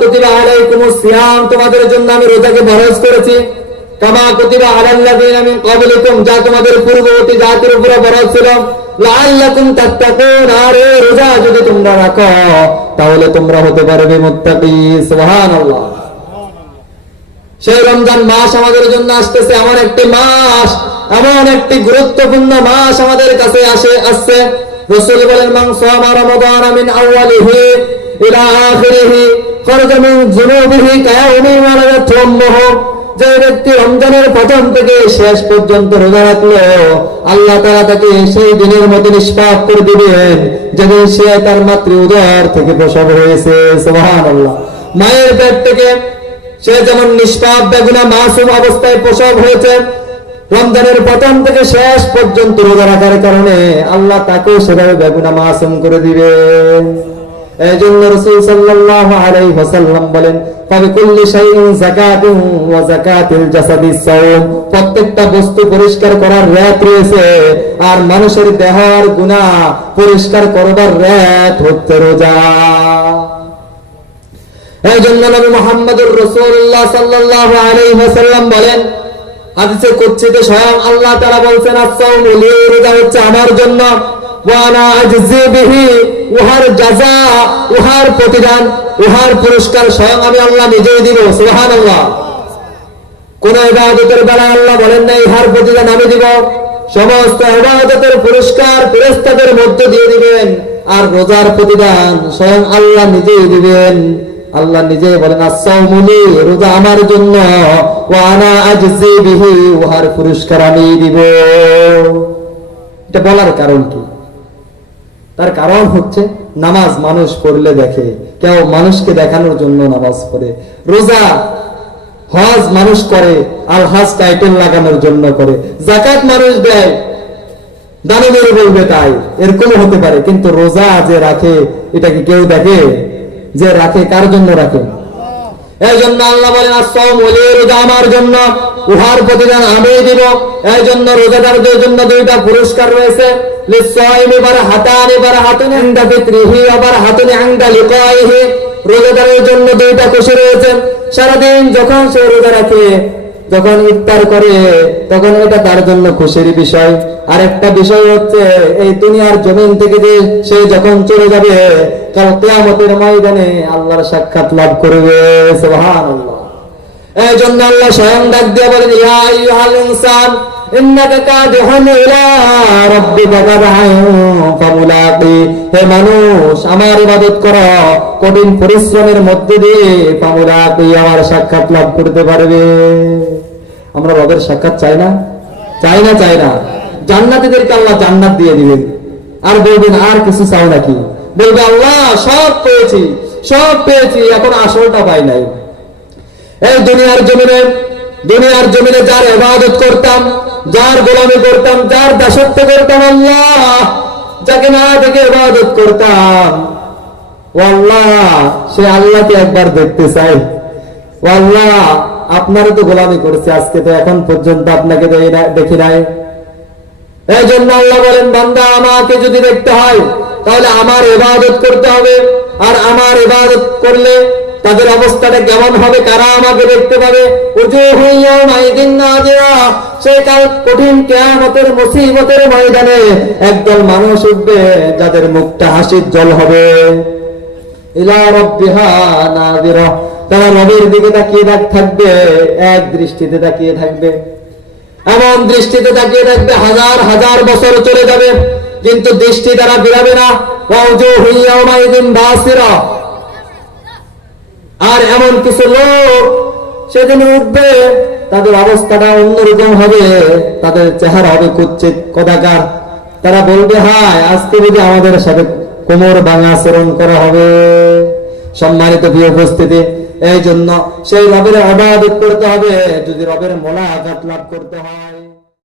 কুতিবা আলাইকুমুস সিয়াম, তোমাদের জন্য আমি রোজাকে ফরজ করেছি, কামা কুতিবা আলাল লাযিনা মিন ক্বাবলিকুম, যা তোমাদের পূর্ববর্তী জাতির উপরে ফরজ ছিল, লাআল্লাকুম তাত্তাকুন, আর এই রোজা যদি তোমরা রাখো তাহলে তোমরা হতে পারবে মুত্তাকি। সুবহানাল্লাহ। সেই রমজান মাস আমাদের জন্য আসতেছে, এমন একটি মাস, এমন একটি গুরুত্বপূর্ণ মাস আমাদের কাছে আসছে। রাসূল বলেন, মান সামা রমাদান মিন আউয়ালিহি ইলা আখিরিহি খারাজা মিন যুনুবিহি কায়াউমি ওয়ালাদাতহু উম্মুহু, যে ব্যক্তি রমজানের প্রথম থেকে শেষ পর্যন্ত রোজা রাখলো, আল্লাহ তাআলা তাকে সেই দিনের মতো নিষ্পাপ করে দিবেন যেদিন সে তার মাতৃ উদর থেকে প্রসব হয়েছে। সুবহানাল্লাহ। মায়ের পেট থেকে সে যেমন নিষ্পাপ বেগুনা মাসুম অবস্থায় প্রসব হয়েছে, রমজানের প্রথম থেকে শেষ পর্যন্ত রোজা রাখার কারণে আল্লাহ তাকে সেভাবে বেগুনা মাসুম করে দিবেন। এই জন্য রাসূল সাল্লাল্লাহু আলাইহি ওয়াসাল্লাম বলেন, ফাবিকুল্লি শাইইন যাকাতুন ওয়া যাকাতুল জাসাদিস সাওম, প্রত্যেকটা বস্তু পরিষ্কার করার রাত রয়েছে, আর মানুষের দেহের গুনাহ পরিষ্কার করবার রাত হচ্ছে রোজা। এই জন্য নবী মুহাম্মদুর রাসূলুল্লাহ সাল্লাল্লাহু আলাইহি ওয়াসাল্লাম বলেন, হাদিসে কুদসিতে স্বয়ং আল্লাহ তাআলা বলেন, as-সাওমু লি, রোজা হচ্ছে আমার জন্য, ওয়া আনা আজজি বিহি, উহার জাযা, উহার প্রতিদান, উহার পুরস্কার স্বয়ং আমি আল্লাহ নিজেই দিব। সুবহানাল্লাহ। কোন ইবাদতের বেলায় আল্লাহ বলেন না ইহার প্রতিদান আমি দিব, সমস্ত ইবাদতের পুরস্কার ফেরেশতাদের মধ্যে দিয়ে দিবেন, আর রোজার প্রতিদান স্বয়ং আল্লাহ নিজেই দিবেন। আল্লাহ নিজেই বলেন, as-সাওমু লি, রোজা আমার জন্য, ওয়া আনা আজজি বিহি, উহার পুরস্কার আমি দিব। এটা বলার কারণ কি? তার কারণ হচ্ছে নামাজ মানুষ পড়লে দেখে, কেউ মানুষকে দেখানোর জন্য নামাজ পড়ে। রোজা হজ মানুষ করে আল হজ টাইটেল লাগানোর জন্য করে। যাকাত মানুষ দেয় দানবীর বলবে তাই, এরকম হতে পারে, কিন্তু রোজা যে রাখে এটা কি কেউ দেখে? যে রাখে কার জন্য রাখে? এই জন্য আল্লাহ বলেন, as-সাওমু লি, রোজা আমার জন্য, উহার প্রতিদান আমি দিব। এই জন্য রোজাদারদের জন্য দুইটা পুরস্কার রয়েছে, লিস-সাইমি বারহাতানি, বারহাতুন ইনদা ফিতরিহি ওয়া বারহাতুন ইনদা লিকাইহি, রোজাদারের জন্য দুইটা খুশি রয়েছে। সারাদিন যখন সে রোজা রাখে, যখন ইফতার করে, তখন এটা তার জন্য খুশির বিষয়। আর একটা বিষয় হচ্ছে এই দুনিয়ার জমিন থেকে যে সে যখন চলে যাবে, কাল কিয়ামতের ময়দানে আল্লাহর সাক্ষাৎ লাভ করবে। সুবহানাল্লাহ। এই জন্য আল্লাহ স্বয়ং ডাক দিয়ে বলেন, ইয়া আইয়ুহাল ইনসান ইন্নাকা কাদিহুন ইলা রাব্বিকা কাদহান ফামুলাকি, হে মানুষ আমার ইবাদত করো, কঠিন পরিশ্রমের মধ্যে দিয়ে ফামুলাকি, আমার সাক্ষাৎ লাভ করতে পারবে। আমরা রবের সাক্ষাৎ চাই না? চাই না? চাই না? জান্নাতীদেরকে আল্লাহ জান্নাত দিয়ে দিবেন, আর বলবেন আর কিছু চাও নাকি? বলবে আল্লাহ সব পেয়েছি, সব পেয়েছি, এখন আসলটা পাই নাই। এই দুনিয়ার জমিনে যার ইবাদত করতাম, যার গোলামি করতাম, যার দাসত্ব করতাম, আল্লাহ যাকে না দেখে ইবাদত করতাম, ও আল্লাহ সে আল্লাহকে একবার দেখতে চাই। ও আল্লাহ আপনারও তো গোলামি করেছে, আজকে তো এখন পর্যন্ত আপনাকে দেখি নাই। এই জন্য আল্লাহ বলেন, বান্দা আমাকে যদি দেখতে হয় তাহলে আমার ইবাদত করতে হবে, আর আমার ইবাদত করলে তাদের অবস্থাটা কেমন হবে, কারা আমাকে দেখতে পাবে? উজুহু ইয়াওমাইদিন নাযিরা, সেই কাল কঠিন কিয়ামতের মুসিবতের ময়দানে একদল মানুষ উঠবে যাদের মুখটা হাসির জল হবে। ইলা রাব্বিহা নাযিরা, তারা রবের দিকে তাকিয়ে থাকবে, এক দৃষ্টিতে তাকিয়ে থাকবে, এমন দৃষ্টিতে তাকিয়ে থাকবে হাজার হাজার বছর চলে যাবে, কিন্তু দৃষ্টি তারা ফিরাবে না। ওয়াজুহু ইয়াওমাইদিন বাসিরা, আর এমন কিছু লোক সেদিন উঠবে, তাদের অবস্থাটা অন্যরকম হবে, তাদের চেহারা হবে কুৎসিত কদাকার। তারা বলবে, হায় আজকে যদি আমাদের সাথে কোমর ভাঙা আচরণ করা হবে। সম্মানিত প্রিয় উপস্থিতি, এই জন্য সেই রবের ইবাদত করতে হবে যদি রবের মোলাকাত লাভ করতে হয়।